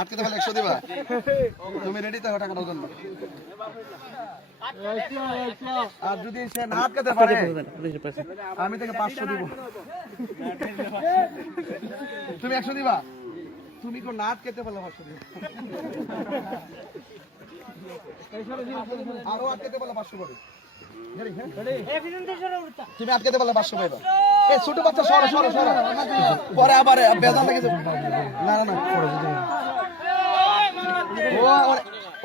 আটকে পারলে 100 দিবা। তুমি রেডি তো টাকাটার জন্য। আর যদি সে না আটকাতে পারে আমি থেকে 500 দিব। তুমি 100 দিবা। তুমি কো না আটকাতে পারলে 500 দিবা। আরো আটকাতে পারলে 500 পাবে। তুমি আটকাতে পারলে 500 পাইবা। এই ছোট বাচ্চা সরো সরো সরো। পরে আবার বেজাল লেগেছে। না না না।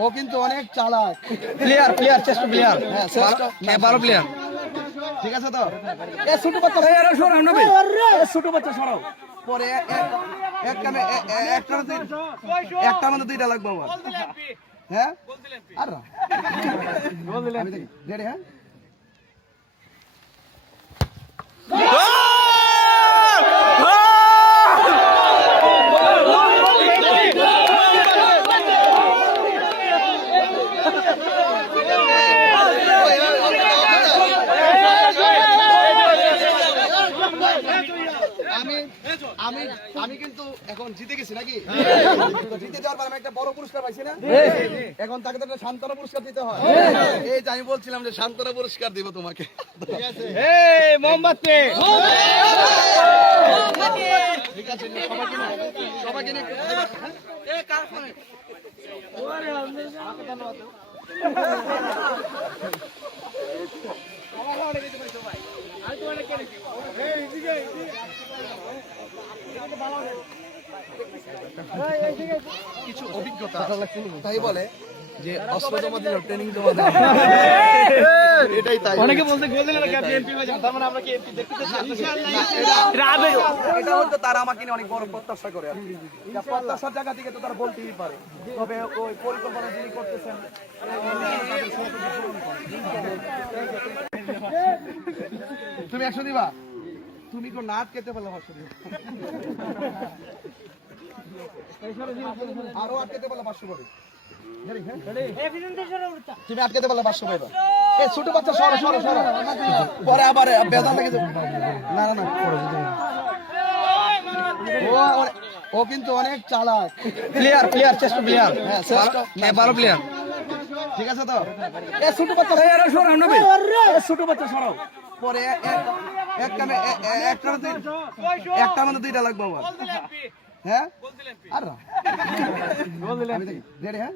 ও কিন্তু অনেক চালাক। প্লেয়ার প্লেয়ার চেষ্টা প্লেয়ার। হ্যাঁ শ্রেষ্ঠ 12 প্লেয়ার। ঠিক আছে তো? এই ছোট বাচ্চা সরো না ভাই। এই ছোট বাচ্চা সরো। পরে একটা মানে দুইটা লাগবে আবার। হ্যাঁ? আর না। বল দিলাম। রেডি হ্যাঁ? আমি কিন্তু এখন জিতে গেছি নাকি? জিতে যাওয়ার পর আমি একটা বড় পুরস্কার পাইছি না? এখন তাকে তো একটা সান্ত্বনা পুরস্কার দিতে হয়। এই যে আমি বলছিলাম যে সান্ত্বনা পুরস্কার দিব তোমাকে। ঠিক আছে? এই মোমবাতি। ঠিক আছে সবাইকে নিয়ে এই কার ফোনে? ওরে আমাকে ধন্যবাদ। আমার দিতে পারি সবাই। আমি তোমাকে কে রেখে? এই এদিকে কিছু অভিজ্ঞতা তাই বলে যে অস্ত্র জমা দিল ট্রেনিং জমা দেয়। এটাই তাই। অনেকে বলতে গোল দিলে নাকি আপনি এমপি হয়ে যাবেন। তার মানে আমরা কি এমপি দেখতে চাচ্ছি? ইনশাআল্লাহ। এটা হয়তো তারা আমাকে নিয়ে অনেক বড় প্রত্যাশা করে আর কি। যা প্রত্যাশার জায়গা থেকে তো তারা বলতেই পারে। তবে ওই পরিকল্পনা যিনি করতেছেন তুমি 100 দিবা। তুমি কো না আটকাতে পারলে 500 দিবা। আরো আটকাতে পারলে 500 পাবে। তুমি আটকাতে পারলে 500 পাইবা। এই ছোট বাচ্চা সরো সরো সরো। পরে আবার বেজাল লেগেছে। না না না। ও কিন্তু অনেক চালাক। প্লেয়ার প্লেয়ার চেষ্টা প্লেয়ার। হ্যাঁ শ্রেষ্ঠ 12 প্লেয়ার। ঠিক আছে তো? এই ছোট বাচ্চা সরো না ভাই। এই ছোট বাচ্চা সরো। পরে একটা মানে দুইটা লাগবে আবার। হ্যাঁ? আর না। রেডি হ্যাঁ?